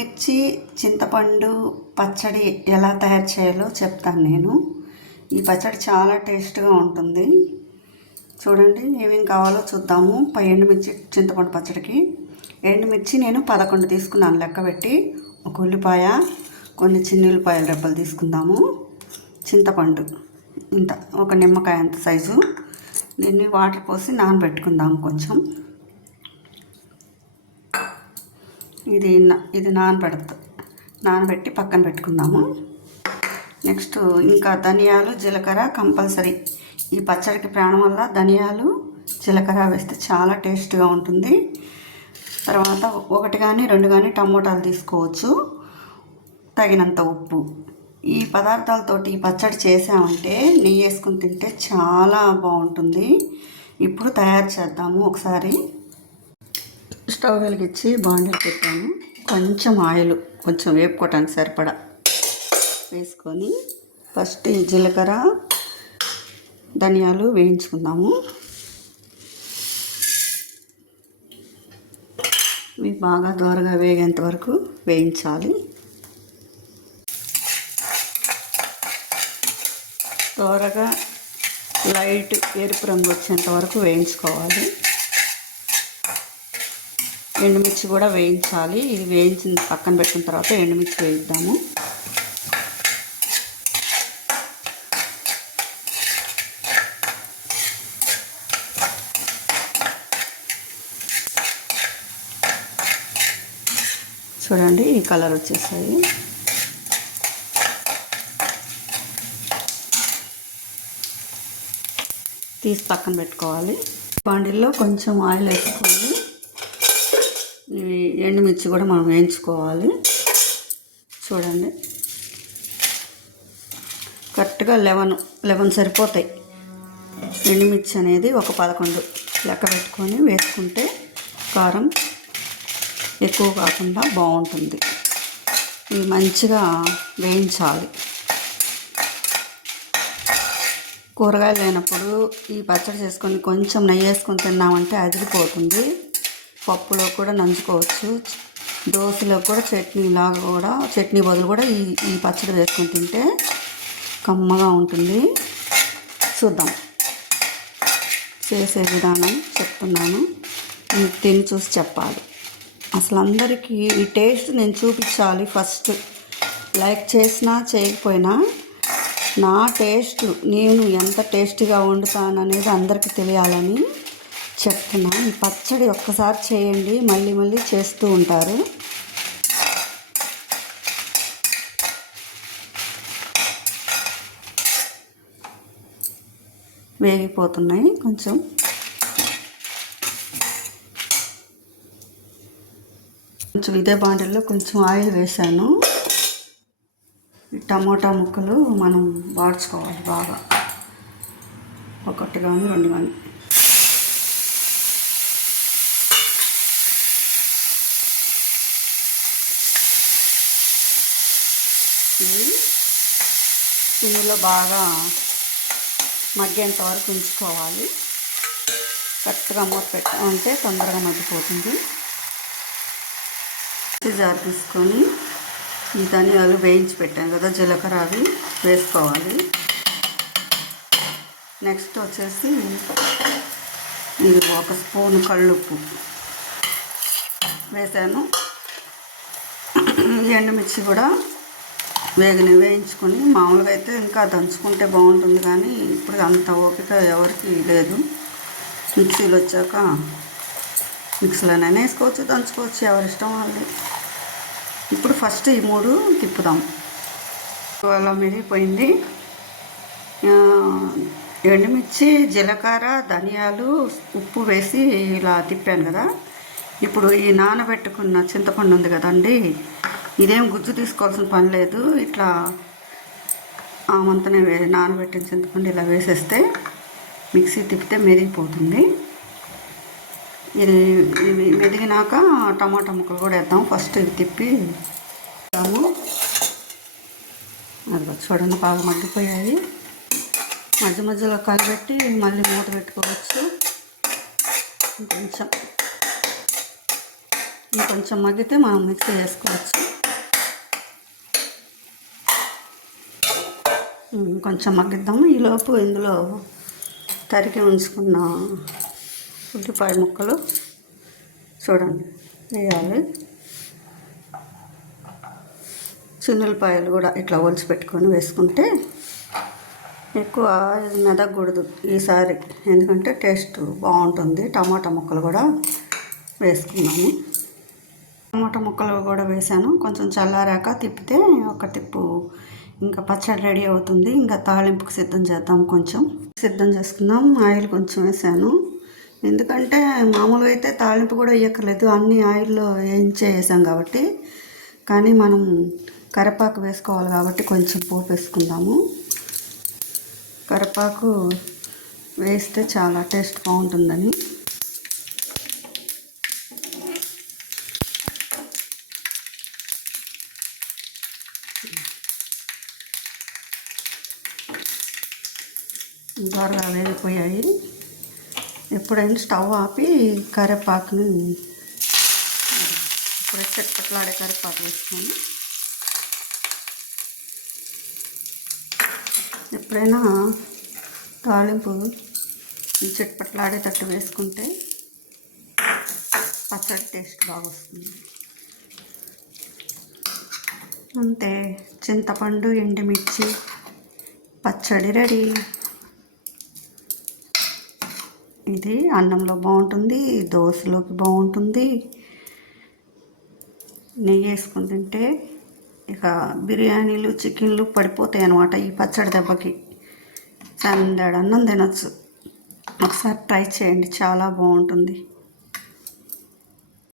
ఎండుమిర్చి చింతపండు పచ్చడి ఎలా తయారు చేయాలో చెప్తాను నేను. ఈ పచ్చడి చాలా టేస్ట్గా ఉంటుంది. చూడండి ఏమేమి కావాలో చూద్దాము. పై ఎండుమిర్చి చింతపండు పచ్చడికి. ఎండుమిర్చి నేను పదకొండు తీసుకున్నాను లెక్క పెట్టి. ఒక ఉల్లిపాయ కొన్ని చిన్న ఉల్లిపాయల రెబ్బలు తీసుకుందాము. చింతపండు ఇంత ఒక నిమ్మకాయ అంత సైజు. దీన్ని వాటర్ పోసి నానబెట్టుకుందాము కొంచెం. ఇది నా- ఇది నానబెడతా నానబెట్టి పక్కన పెట్టుకుందాము. నెక్స్ట్ ఇంకా ధనియాలు జీలకర్ర కంపల్సరీ. ఈ పచ్చడికి ప్రాణం వల్ల ధనియాలు జీలకర్ర వేస్తే చాలా టేస్ట్గా ఉంటుంది. తర్వాత ఒకటి కానీ రెండు కానీ టమోటాలు తీసుకోవచ్చు. తగినంత ఉప్పు. ఈ పదార్థాలతోటి ఈ పచ్చడి చేసామంటే నెయ్యి వేసుకుని తింటే చాలా బాగుంటుంది. ఇప్పుడు తయారు చేద్దాము ఒకసారి. స్టవ్ వెలిగించి బాండిల్ పెట్టాను. కొంచెం ఆయిల్ కొంచెం వేపుకోవటానికి సరిపడా. వేసుకొని ఫస్ట్ ఈ జీలకర్ర ధనియాలు వేయించుకుందాము. ఇవి బాగా దోరగా వేగేంత వరకు వేయించాలి. దోరగా లైట్ ఎరుపు రంగు వచ్చేంత వరకు వేయించుకోవాలి. ఎండుమిర్చి కూడా వేయించాలి. ఇది వేయించిన పక్కన పెట్టిన తర్వాత ఎండుమిర్చి వేయిద్దాము. చూడండి ఈ కలర్ వచ్చేసాయి. తీసి పక్కన పెట్టుకోవాలి. బాండిల్లో కొంచెం ఆయిల్ వేసుకొని ఇవి ఎండుమిర్చి కూడా మనం వేయించుకోవాలి. చూడండి. కరెక్ట్గా లెవెన్ లెవెన్ సరిపోతాయి. ఎండుమిర్చి అనేది ఒక పదకొండు లెక్క పెట్టుకొని వేసుకుంటే కారం ఎక్కువ కాకుండా బాగుంటుంది. ఇవి మంచిగా వేయించాలి. కూరగాయలు లేనప్పుడు ఈ పచ్చడి చేసుకొని కొంచెం నెయ్యి వేసుకొని తిన్నామంటే అదిరిపోతుంది. పప్పులో కూడా నంచుకోవచ్చు. దోశలో కూడా చట్నీ లాగా కూడా చట్నీ బదులు కూడా ఈ ఈ పచ్చడి వేసుకొని తింటే కమ్మగా ఉంటుంది. చూద్దాం. చేసే విధానం చెప్తున్నాను. మీరు తిని చూసి చెప్పాలి. అసలు అందరికీ ఈ టేస్ట్ నేను చూపించాలి ఫస్ట్. లైక్ చేసినా చేయకపోయినా నా టేస్ట్ నేను ఎంత టేస్టీగా వండుతాననేది అందరికీ తెలియాలని చెప్తున్నా. ఈ పచ్చడి ఒక్కసారి చేయండి. మళ్ళీ మళ్ళీ చేస్తూ ఉంటారు. వేగిపోతున్నాయి కొంచెం. కొంచెం ఇదే బాండల్లో కొంచెం ఆయిల్ వేసాను టమోటా ముక్కలు మనం వాడ్చుకోవాలి బాగా. ఒకటి కానీ రెండు కానీ. ఇవి ఇందులో బాగా మగ్గేంత వరకు ఉంచుకోవాలి. కరెక్ట్గా మూత పెట్టామంటే తొందరగా మగ్గిపోతుంది. జార్ తీసుకొని ఈ ధనియాలు వేయించి పెట్టాను కదా జీలకర్ర అవి వేసుకోవాలి. నెక్స్ట్ వచ్చేసి ఇది ఒక స్పూన్ కళ్ళుప్పు వేసాను. ఎండుమిర్చి కూడా వేగిని వేయించుకొని మామూలుగా అయితే ఇంకా దంచుకుంటే బాగుంటుంది కానీ ఇప్పుడు అంత ఓపిక ఎవరికి లేదు. మిక్సీలు వచ్చాక మిక్సీలోనైనా వేసుకోవచ్చు దంచుకోవచ్చు ఎవరి ఇష్టం వాళ్ళది. ఇప్పుడు ఫస్ట్ ఈ మూడు తిప్పుదాం. అలా మెరిగిపోయింది ఎండుమిర్చి జీలకర్ర ధనియాలు ఉప్పు వేసి ఇలా తిప్పాను కదా. ఇప్పుడు ఈ నానబెట్టుకున్న చింతపండు ఉంది కదండి ఇదేం గుజ్జు తీసుకోవాల్సిన పని లేదు. ఇట్లా ఆమంతనే వే నానబెట్టిన చింతపండు ఇలా వేసేస్తే మిక్సీ తిప్పితే మెరిగిపోతుంది ఇది ఇవి మెదిగినాక టమాటా ముక్కలు కూడా వేద్దాం. ఫస్ట్ ఇవి తిప్పి వేద్దాము. అది చూడండి బాగా మగ్గిపోయాయి. మధ్య మధ్యలో కలిపెట్టి మళ్ళీ మూత పెట్టుకోవచ్చు. ఇంకొంచెం ఇంకొంచెం మగ్గితే మనం మిక్సీ వేసుకోవచ్చు. కొంచెం మగ్గిద్దాము. ఈలోపు ఇందులో తరిగి ఉంచుకున్న ఉల్లిపాయ ముక్కలు చూడండి వేయాలి. చిన్నులపాయలు కూడా ఇట్లా ఒలిచి పెట్టుకొని వేసుకుంటే ఎక్కువ మెదగకూడదు ఈసారి. ఎందుకంటే టేస్ట్ బాగుంటుంది. టమాటా ముక్కలు కూడా వేసుకున్నాము. టమాటా ముక్కలు కూడా వేసాను. కొంచెం చల్లారాక తిప్పితే ఒక తిప్పు ఇంకా పచ్చడి రెడీ అవుతుంది. ఇంకా తాలింపుకి సిద్ధం చేద్దాం కొంచెం. సిద్ధం చేసుకుందాం. ఆయిల్ కొంచెం వేసాను. ఎందుకంటే మామూలుగా అయితే తాలింపు కూడా వేయక్కర్లేదు. అన్ని ఆయిల్లో వేయించే వేసాం కాబట్టి. కానీ మనం కరివేపాకు వేసుకోవాలి కాబట్టి కొంచెం పోపు వేసుకుందాము. కరివేపాకు వేస్తే చాలా టేస్ట్ బాగుంటుందని. త్వరగా వేగిపోయాయి ఎప్పుడైనా స్టవ్ ఆపి కరివేపాకుని ఇప్పుడు చెట్పట్లాడే కరివేపాకు వేసుకొని ఎప్పుడైనా తాలింపు ఈ చెట్పట్లాడేటట్టు వేసుకుంటే పచ్చడి టేస్ట్ బాగా వస్తుంది అంతే. చింతపండు ఎండుమిర్చి పచ్చడి రెడీ. ఇది అన్నంలో బాగుంటుంది దోశలోకి బాగుంటుంది. నెయ్యి వేసుకుని తింటే ఇక బిర్యానీలు చికెన్లు పడిపోతాయి అన్నమాట ఈ పచ్చడి దెబ్బకి. చందడ అన్నం తినచ్చు. ఒకసారి ట్రై చేయండి చాలా బాగుంటుంది.